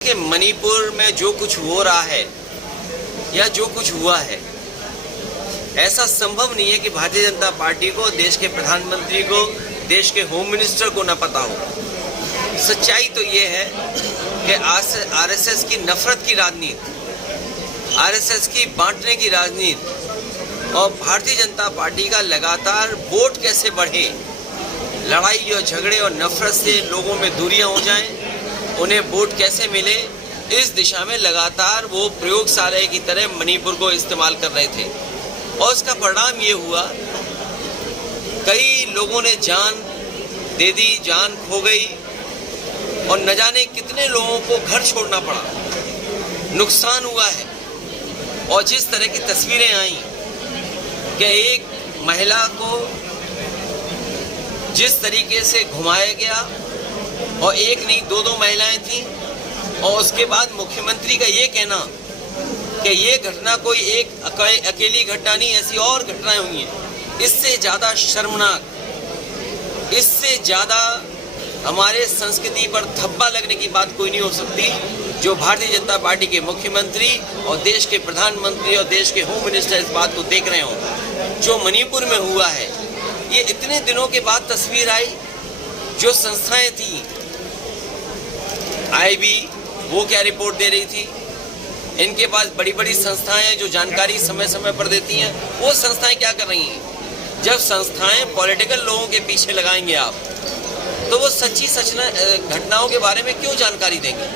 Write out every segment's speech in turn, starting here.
कि मणिपुर में जो कुछ हो रहा है या जो कुछ हुआ है, ऐसा संभव नहीं है कि भारतीय जनता पार्टी को, देश के प्रधानमंत्री को, देश के होम मिनिस्टर को न पता हो। सच्चाई तो ये है कि आरएसएस की नफरत की राजनीति, आरएसएस की बांटने की राजनीति और भारतीय जनता पार्टी का लगातार वोट कैसे बढ़े, लड़ाई और झगड़े और नफरत से लोगों में दूरियां हो जाएं, उन्हें वोट कैसे मिले, इस दिशा में लगातार वो प्रयोगशाला की तरह मणिपुर को इस्तेमाल कर रहे थे। और उसका परिणाम ये हुआ, कई लोगों ने जान दे दी, जान खो गई और न जाने कितने लोगों को घर छोड़ना पड़ा, नुकसान हुआ है। और जिस तरह की तस्वीरें आई कि एक महिला को जिस तरीके से घुमाया गया, और एक नहीं दो महिलाएं थीं, और उसके बाद मुख्यमंत्री का ये कहना कि ये घटना कोई एक अकेली घटना नहीं, ऐसी और घटनाएं हुई हैं। इससे ज़्यादा शर्मनाक, इससे ज़्यादा हमारे संस्कृति पर धब्बा लगने की बात कोई नहीं हो सकती, जो भारतीय जनता पार्टी के मुख्यमंत्री और देश के प्रधानमंत्री और देश के होम मिनिस्टर इस बात को देख रहे हों। जो मणिपुर में हुआ है, ये इतने दिनों के बाद तस्वीर आई। जो संस्थाएं थी, आईबी, वो क्या रिपोर्ट दे रही थी, इनके पास बड़ी बड़ी संस्थाएं हैं जो जानकारी समय समय पर देती हैं, वो संस्थाएं क्या कर रही हैं? जब संस्थाएं पॉलिटिकल लोगों के पीछे लगाएंगे आप, तो वो सच्ची घटनाओं के बारे में क्यों जानकारी देंगे?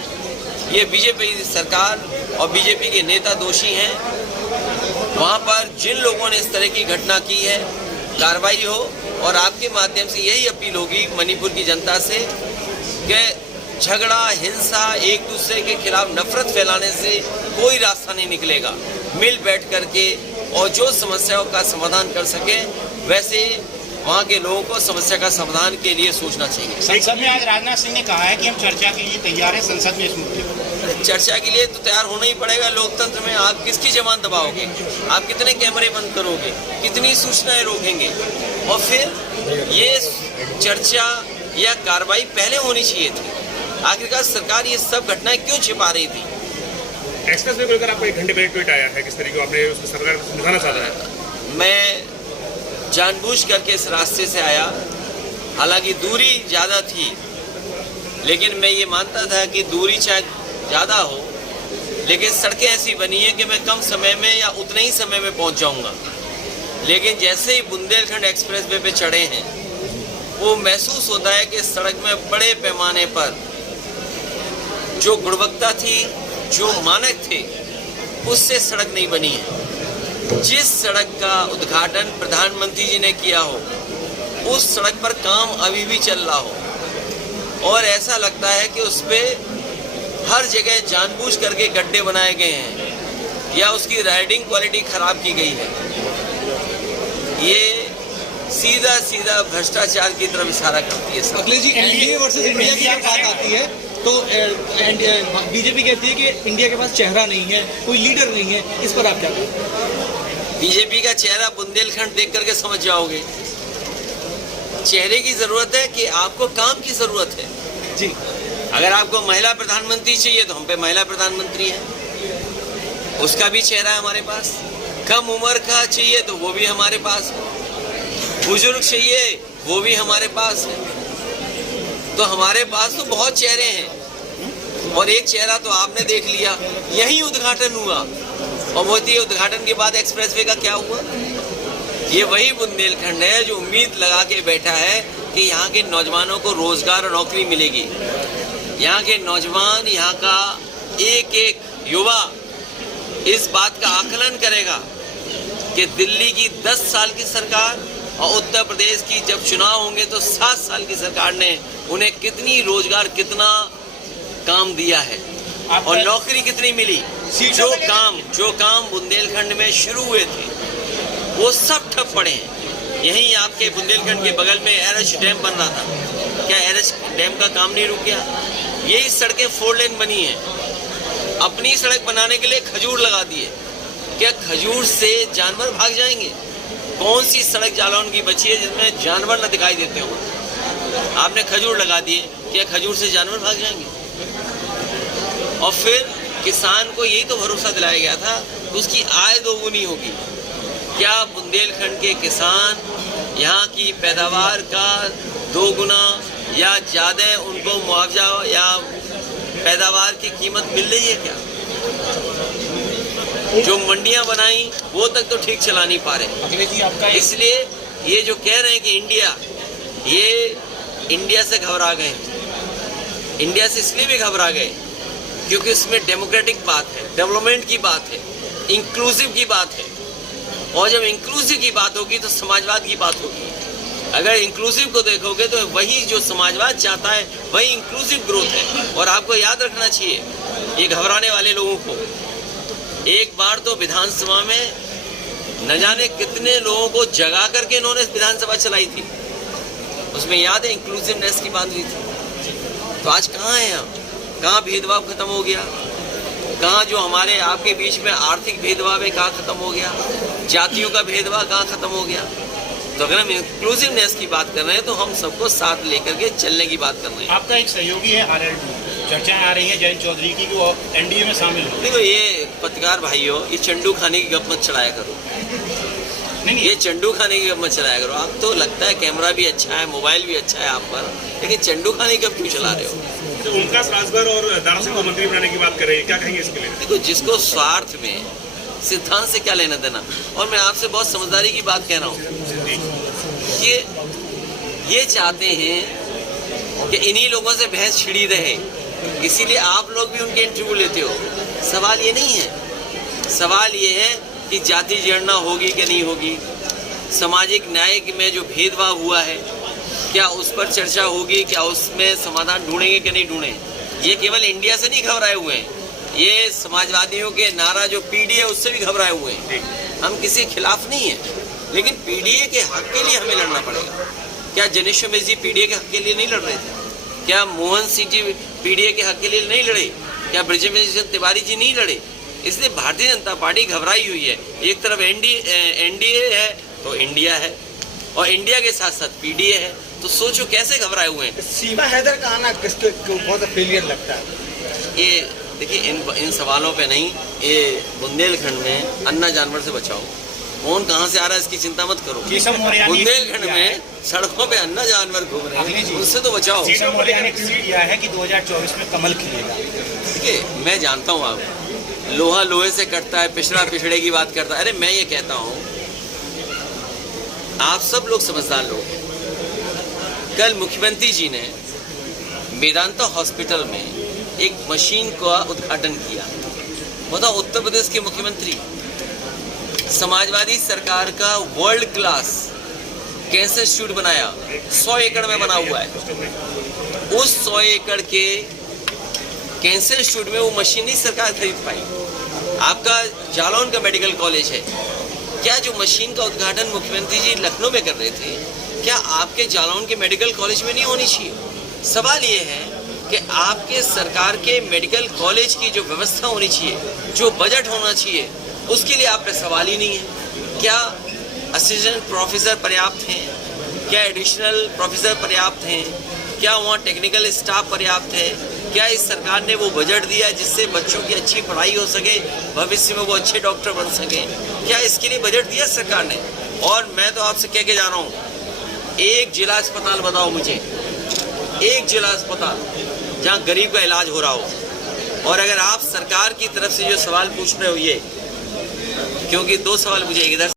ये बीजेपी सरकार और बीजेपी के नेता दोषी हैं। वहाँ पर जिन लोगों ने इस तरह की घटना की है, कार्रवाई हो। और आपके माध्यम से यही अपील होगी मणिपुर की जनता से कि झगड़ा, हिंसा, एक दूसरे के खिलाफ नफरत फैलाने से कोई रास्ता नहीं निकलेगा। मिल बैठ करके और जो समस्याओं का समाधान कर सके, वैसे वहाँ के लोगों को समस्या का समाधान के लिए सोचना चाहिए। संसद में आज राजनाथ सिंह ने कहा है कि हम चर्चा के लिए तैयार हैं संसद में इस मुद्दे पर। चर्चा के लिए तो तैयार होना ही पड़ेगा। लोकतंत्र में आप किसकी जबान दबाओगे? आप कितने कैमरे बंद करोगे? कितनी सूचनाएं रोकेंगे? और फिर ये चर्चा या कार्रवाई पहले होनी चाहिए थी। आखिरकार सरकार ये सब घटनाएं क्यों छिपा रही थी? एक्सप्रेस वे को लेकर आपको 1 घंटे पहले ट्वीट आया है, किस तरीके आपने उसमें सरकार को समझाना चाहा है? मैं जानबूझ करके इस रास्ते से आया, हालांकि दूरी ज़्यादा थी, लेकिन मैं ये मानता था कि दूरी चाहे ज़्यादा हो, लेकिन सड़कें ऐसी बनी हैं कि मैं कम समय में या उतने ही समय में पहुंच जाऊंगा। लेकिन जैसे ही बुंदेलखंड एक्सप्रेस वे पे चढ़े हैं, वो महसूस होता है कि सड़क में बड़े पैमाने पर जो गुणवत्ता थी, जो मानक थे, उससे सड़क नहीं बनी है। जिस सड़क का उद्घाटन प्रधानमंत्री जी ने किया हो, उस सड़क पर काम अभी भी चल रहा हो और ऐसा लगता है कि उस पर हर जगह जानबूझ करके गड्ढे बनाए गए हैं या उसकी राइडिंग क्वालिटी खराब की गई है। ये सीधा सीधा भ्रष्टाचार की तरफ इशारा करती है। Akhilesh ji, NDA versus India की बात आती है तो बीजेपी कहती है कि इंडिया के पास चेहरा नहीं है, कोई लीडर नहीं है, इस पर आप क्या कहेंगे? बीजेपी का चेहरा बुंदेलखंड देख करके समझ जाओगे। चेहरे की जरूरत है कि आपको काम की जरूरत है जी। अगर आपको महिला प्रधानमंत्री चाहिए तो हम पे महिला प्रधानमंत्री है, उसका भी चेहरा है हमारे पास। कम उम्र का चाहिए तो वो भी हमारे पास है। बुजुर्ग चाहिए वो भी हमारे पास है। तो हमारे पास तो बहुत चेहरे हैं और एक चेहरा तो आपने देख लिया, यही उद्घाटन हुआ। और मोदी उद्घाटन के बाद एक्सप्रेसवे का क्या हुआ? ये वही बुंदेलखंड है जो उम्मीद लगा के बैठा है कि यहाँ के नौजवानों को रोजगार और नौकरी मिलेगी। यहाँ के नौजवान, यहाँ का एक एक युवा इस बात का आकलन करेगा कि दिल्ली की 10 साल की सरकार और उत्तर प्रदेश की जब चुनाव होंगे तो 7 साल की सरकार ने उन्हें कितनी रोजगार, कितना काम दिया है और नौकरी कितनी मिली। जो काम बुंदेलखंड में शुरू हुए थे वो सब ठप पड़े हैं। यहीं आपके बुंदेलखंड के बगल में एरच डैम बन रहा था, क्या एरच डैम का काम नहीं रुक गया? यही सड़कें 4 लेन बनी हैं। अपनी सड़क बनाने के लिए खजूर लगा दिए, क्या खजूर से जानवर भाग जाएंगे? कौन सी सड़क जालौन की बची है जिसमें जानवर न दिखाई देते हो? आपने खजूर लगा दिए, क्या खजूर से जानवर भाग जाएंगे? और फिर किसान को यही तो भरोसा दिलाया गया था कि उसकी आय दोगुनी होगी। क्या बुंदेलखंड के किसान यहाँ की पैदावार का 2 गुना या ज़्यादा उनको मुआवजा या पैदावार की कीमत मिल रही है क्या? जो मंडियां बनाई वो तक तो ठीक चला नहीं पा रहे। अखिलेश जी आपका इसलिए ये जो कह रहे हैं कि इंडिया से घबरा गए, इंडिया से इसलिए भी घबरा गए क्योंकि इसमें डेमोक्रेटिक बात है, डेवलपमेंट की बात है, इंक्लूसिव की बात है। और जब इंक्लूसिव की बात होगी तो समाजवाद की बात होगी। अगर इंक्लूसिव को देखोगे तो वही जो समाजवाद चाहता है वही इंक्लूसिव ग्रोथ है। और आपको याद रखना चाहिए ये घबराने वाले लोगों को, एक बार तो विधानसभा में न जाने कितने लोगों को जगा करके इन्होंने विधानसभा चलाई थी, उसमें याद है इंक्लूसिवनेस की बात हुई थी। तो आज कहाँ है हम? कहाँ भेदभाव खत्म हो गया? कहाँ जो हमारे आपके बीच में आर्थिक भेदभाव है कहाँ खत्म हो गया? जातियों का भेदभाव कहाँ खत्म हो गया? तो अगर हम इंक्लूसिवनेस की बात कर रहे हैं तो हम सबको साथ लेकर के चलने की बात कर रहे हैं। आपका एक सहयोगी है आरएलडी, चर्चाएं आ रही हैं जयंत चौधरी की कि वो एनडीए में शामिल हो। देखो ये पत्रकार भाइयों, ये चंडू खाने की गप मत चलाया करो। नहीं ये चंडू खाने की गप मत चलाया करो। आप तो लगता है कैमरा भी अच्छा है, मोबाइल भी अच्छा है आप पर, लेकिन चंडू खाने की गप क्यों चला रहे हो? तो ओमप्रकाश राजभर और दारा सिंह को मंत्री बनाने की बात कर रहे हैं, क्या कहेंगे इसके लिए? देखो जिसको स्वार्थ में सिद्धांत से क्या लेना देना। और मैं आपसे बहुत समझदारी की बात कह रहा हूँ कि ये चाहते हैं कि इन्हीं लोगों से बहस छिड़ी रहे, इसीलिए आप लोग भी उनके इंटरव्यू लेते हो। सवाल ये नहीं है, सवाल ये है कि जाति जनगणना होगी कि नहीं होगी, सामाजिक न्याय में जो भेदभाव हुआ है क्या उस पर चर्चा होगी, क्या उसमें समाधान ढूंढेंगे कि नहीं ढूंढे। ये केवल इंडिया से नहीं घबराए हुए हैं, ये समाजवादियों के नारा जो पीडीए उससे भी घबराए हुए हैं। हम किसी के खिलाफ नहीं है, लेकिन पीडीए के हक के लिए हमें लड़ना पड़ेगा। क्या जनेश्वर मिश्र जी पीडीए के हक के लिए नहीं लड़ रहे थे? क्या मोहन सिंह जी पीडीए के हक के लिए नहीं लड़े? क्या ब्रजेश तिवारी जी नहीं लड़े? इसलिए भारतीय जनता पार्टी घबराई हुई है। एक तरफ एनडीए है तो इंडिया है, और इंडिया के साथ साथ पीडीए है, तो सोचो कैसे घबराए हुए हैं। सीमा हैदर का आना किसको बहुत फेलियर लगता है? ये देखिए इन सवालों पे नहीं, ये बुंदेलखंड में अन्ना जानवर से बचाओ। कौन कहाँ से आ रहा है इसकी चिंता मत करो। बुंदेलखंड में सड़कों पे अन्ना जानवर घूम रहे हैं, उससे तो बचाओ। केशव मौर्य ने ट्वीट किया है कि 2024 में कमल खिलेगा। देखिए मैं जानता हूँ आप लोहा लोहे से कटता है, पिछड़ा पिछड़े की बात करता है। अरे मैं ये कहता हूँ आप सब लोग समझदार लोग हैं। कल मुख्यमंत्री जी ने मेदांता हॉस्पिटल में एक मशीन का उद्घाटन किया। बताओ उत्तर प्रदेश के मुख्यमंत्री, समाजवादी सरकार का वर्ल्ड क्लास कैंसर इंस्टीट्यूट बनाया, 100 एकड़ में बना हुआ है। उस 100 एकड़ के कैंसर इंस्टीट्यूट में वो मशीन नहीं सरकार खरीद पाई। आपका जालौन का मेडिकल कॉलेज है, क्या जो मशीन का उद्घाटन मुख्यमंत्री जी लखनऊ में कर रहे थे, क्या आपके जालौन के मेडिकल कॉलेज में नहीं होनी चाहिए? सवाल ये है कि आपके सरकार के मेडिकल कॉलेज की जो व्यवस्था होनी चाहिए, जो बजट होना चाहिए, उसके लिए आप पे सवाल ही नहीं है। क्या असिस्टेंट प्रोफेसर पर्याप्त हैं? क्या एडिशनल प्रोफेसर पर्याप्त हैं? क्या वहाँ टेक्निकल स्टाफ पर्याप्त है? क्या इस सरकार ने वो बजट दिया जिससे बच्चों की अच्छी पढ़ाई हो सके, भविष्य में वो अच्छे डॉक्टर बन सकें? क्या इसके लिए बजट दिया सरकार ने? और मैं तो आपसे कह के जा रहा हूँ, एक जिला अस्पताल बताओ मुझे, एक जिला अस्पताल जहाँ गरीब का इलाज हो रहा हो। और अगर आप सरकार की तरफ से जो सवाल पूछ रहे हो ये, क्योंकि 2 सवाल मुझे इधर